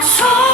성소